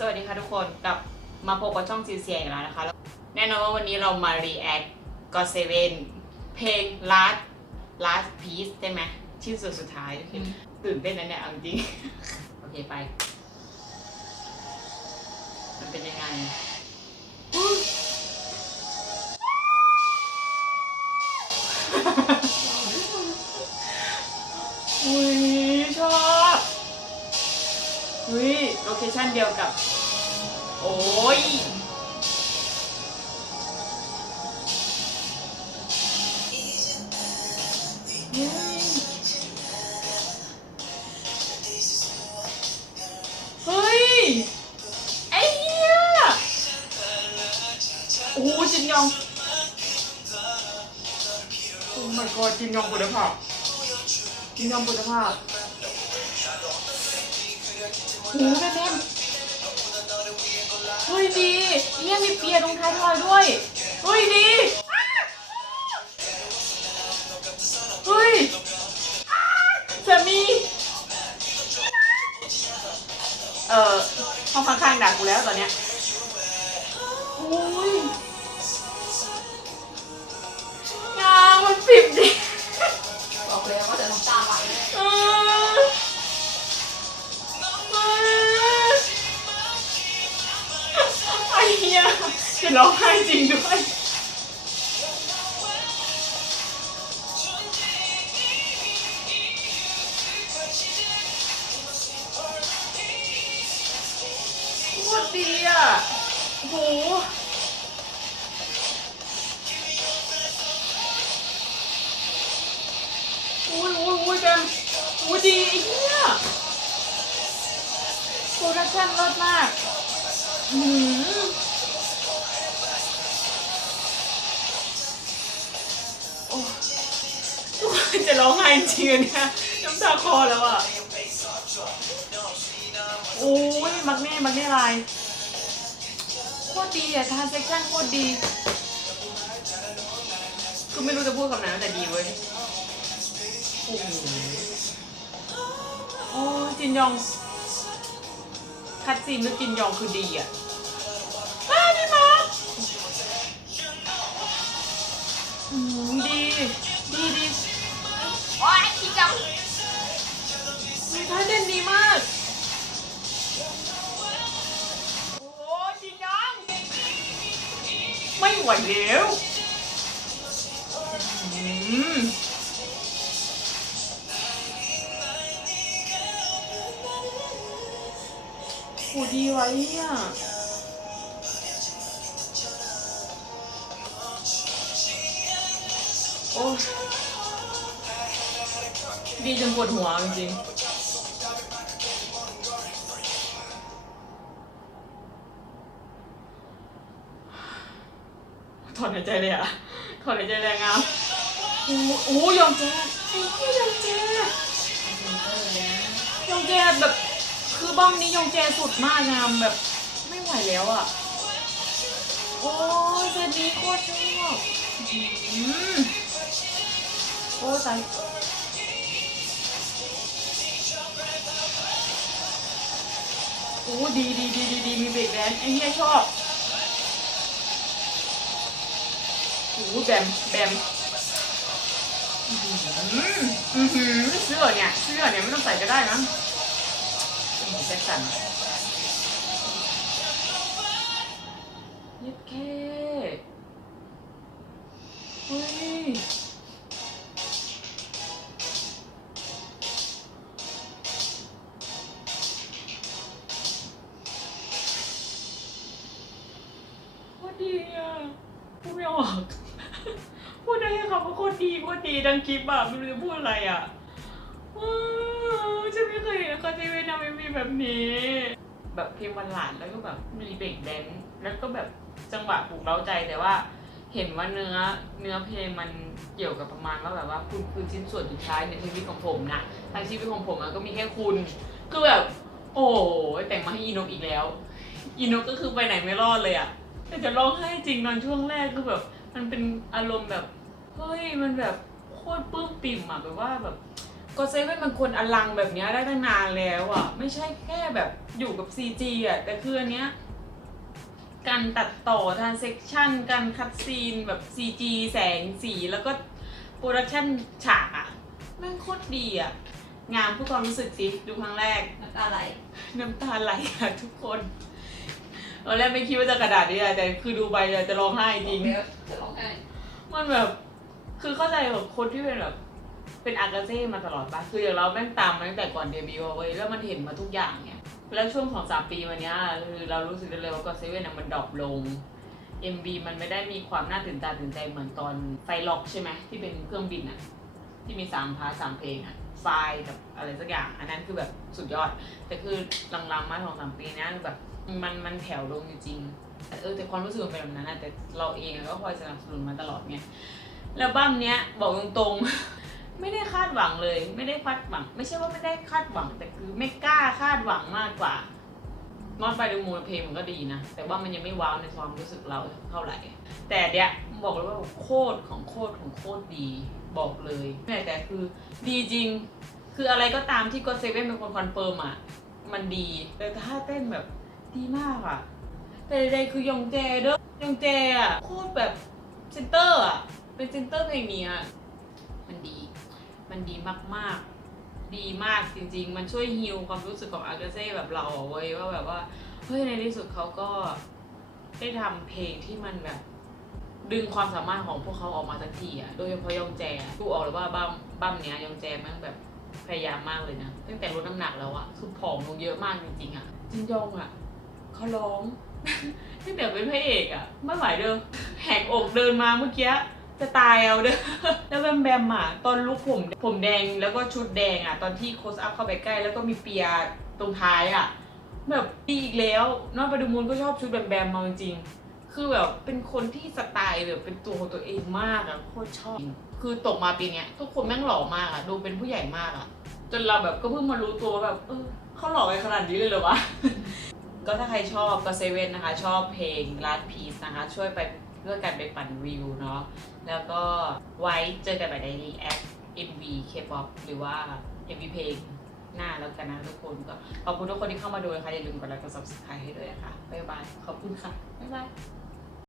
สวัสดีค่ะทุกคนกลับมาพบกับช่องซีเซียอีกแล้วนะคะแล้วแน่นอนว่าวันนี้เรามา react ก็เซเว่นเพลง last last piece ใช่ไหมชื่อสุดสุดท้ายก็คือตื่นเต้นนะเนี่ยเอาจริง โอเคไป มันเป็นยังไง อุ้ยโลเคชั่นเดียวกับ โอ้ยเฮ้ย ไอ้เหี้ยโอ้โหจินยอง โอ้ my god จินยองคุณภาพจินยองคุณภาพโอ้โหแม่แม่เฮ้ยดีเนี่ยมีเปียตรงท้ายทอยด้วยเฮ้ยดีเฮ้ยอ้าสามีเออห้องข้างๆด่ากูแล้วตอนเนี้ยโอ้ยงามมันปิบดิบอกเลยว่าเดี๋ยวน้ำตาไหล ริงด้วย โคตรดีอะโหอุ้ยอุ้ยอุ้ยแบมอุ้ยดีไอ้เหี้ยโปรดักชั่นเลิศมากอืม จะร้องไห้จริงๆอะเนี่ยน้ำตาคลอแล้วอะโอ้ยมักแน่มักแน่ลายโคตรดีอะทานเซ็กชั่นโคตรดีคือไม่รู้จะพูดคำไหนแต่ดีเว้ยโอ้โหโอ้จินยอง คัดซีนแล้วจินยองคือดีอะอ้าดีมาดีดีดี โอ้ยพี่จังมีท่าเต้นดีมาก โอ้ยจินยองไม่ไหวแล้วอืมโหดีไว้อะโอ้ย ดีจนปวดหัวจริงๆถอนหายใจเลยอะถอนหายใจแรงอะโอ้โหโอ้โหยองแจไอ้เหี้ยยองแจยองแจแบบคือบ้องนี้ยองแจสุดมากงามแบบไม่ไหวแล้วอะ โอ้ยเซตนี้โคตรชอบอืมโอ้ตาย อ้ดีดีดีดีดีมีเบรกแดนซ์ไอ้เหี้ยชอบโอ้แบมแบมอือหืออือหือเสื้อเนี่ยเสื้อเนี่ยไม่ต้องใส่ก็ได้มั้งเป็นของแจ็คสันยึดแค่ ดีอะพูดไม่ออก พูดได้แค่คำว่าโคตรดีโคตรดีดังคลิปอะไม่รู้จะพูดอะไรอะว้าวฉันไม่เคยเห็นคอนเทนต์ทำไม่มีแบบนี้ แบบเพลงวันหลานแล้วก็แบบมีเบรกแดนซ์แล้วก็แบบจังหวะปลุกเร้าใจแต่ว่า เห็นว่าเนื้อเนื้อเพลงมันเกี่ยวกับประมาณว่าแบบว่าคุณคือชิ้นส่วนสุดท้ายในชีวิตของผมนะทั้งชีวิตของผมมันก็มีแค่คุณ คือแบบ โอ้แต่งมาให้อีนกอีกแล้ว อีนกก็คือไปไหนไม่รอดเลยอะ แต่จะร้องไห้จริงตอนช่วงแรกคือแบบ มันเป็นอารมณ์แบบเฮ้ยมันแบบโคตรปลื้มปิ่มอะแบบว่าแบบก็เซเว่นมันควรอลังแบบเนี้ยได้ตั้งนานแล้วอะ ไม่ใช่แค่แบบอยู่กับ CG อะแต่คืออันเนี้ยการตัดต่อทรานเซ็คชันการคัดซีนแบบ CG แสงสีแล้วก็โปรดักชันฉากอะแม่งโคตรดีอะ งามผู้ความรู้สึกสิ ดูครั้งแรก น้ำตาไหลน้ำตาไหลค่ะทุกคน ตอนแรกไม่คิดว่าจะกระดาษนี้อะแต่คือดูไปจะร้องไห้จริงบอกแล้วจะร้องไห้มันแบบ คือเข้าใจแบบคนที่เป็นแบบ เป็นอากาเซ่มาตลอดปะคืออย่างเราแม่งตามมาตั้งแต่ก่อนเดบิวต์อะเว้ยแล้วมันเห็นมาทุกอย่างเนี่ยแล้วช่วงของสามปีมาเนี้ยคือเรารู้สึกได้เลยว่าก็เซเว่นมันดรอปลง MB มันไม่ได้มีความน่าตื่นตาตื่นใจเหมือนตอนไฟล็อกใช่ไหมที่เป็นเครื่องบินอะที่มีสามพาร์ทสามเพลงอะไฟล์กับอะไรสักอย่าง อันนั้นคือแบบสุดยอด แต่คือหลังๆมาสองสามปีเนี้ยแบบ มันมันแผ่วลงจริงๆแต่เออแต่ความรู้สึกมันเป็นแบบนั้นนะแต่เราเองก็คอยสนับสนุนมาตลอดไงแล้วบ้มเนี้ยบอกตรงๆ ไม่ได้คาดหวังเลย ไม่ได้คาดหวัง ไม่ใช่ว่าไม่ได้คาดหวัง แต่คือไม่กล้าคาดหวังมากกว่านอตไปดูมูลเพลงมันก็ดีนะ แต่ว่ามันยังไม่ว้าวในความรู้สึกเราเท่าไหร่ แต่เนี้ยบอกเลยว่าโคตรของโคตรของโคตรดีบอกเลยแต่แต่คือดีจริง คืออะไรก็ตามที่ก็เซเว่นเป็นคนคอนเฟิร์มอะ มันดี แต่ถ้าเต้นแบบ ดีมากอะ แต่ใดๆคือยองแจเด้อยองแจอะโคตรแบบเซนเตอร์อะ เป็นเซนเตอร์เพลงนี้อะ มันดี มันดีมากๆ ดีมากจริง ๆ มันช่วยฮิลความรู้สึกของอากาเซ่แบบเราอะเว้ยว่าแบบว่า เฮ้ยในที่สุดเขาก็ได้ทำเพลงที่มันแบบ ดึงความสามารถของพวกเขาออกมาสักทีอะโดยเฉพาะยองแจอะดูออกเลยว่าบ้ามบ้ามเนี้ยยองแจมันแบบพยายามมากเลยนะ ตั้งแต่ลดน้ำหนักแล้วอะคือผอมลงเยอะมากจริงๆอะจินยองอะ เขาร้องตั้งแต่เป็นพระเอกอะไม่ไหวเด้อแหกอกเดินมาเมื่อกี้จะตายเอาเด้อแล้วแบมแบมอะตอนลุกผมผมแดงแล้วก็ชุดแดงอะตอนที่โคสอัพเข้าไปใกล้ แล้วก็มีเปียตรงท้ายอะแบบดีอีกแล้วนอกไปดูมูลก็ชอบชุดแบมแบมมาจริงคือแบบเป็นคนที่สไตล์แบบเป็นตัวของตัวเองมากอะโคตรชอบ คือตกมาปีเนี้ยทุกคนแม่งหล่อมากอะดูเป็นผู้ใหญ่มากอะจนเราแบบก็เพิ่งมารู้ตัวว่าแบบเออเขาหล่อกันขนาดนี้เลยเหรอวะ ก็ถ้าใครชอบก็เซเว่นนะคะ ชอบเพลง Last Piece นะคะ ช่วยไปเพื่อกันไปปั่นวิวเนาะแล้วก็ไว้เจอกันใหม่ในแอป MV K-pop หรือว่า MV เพลงหน้าแล้วกันนะทุกคนก็ขอบคุณทุกคนที่เข้ามาดูนะคะอย่าลืมกดไลค์กด subscribe ให้ด้วยนะคะบ๊ายบายขอบคุณค่ะบ๊ายบาย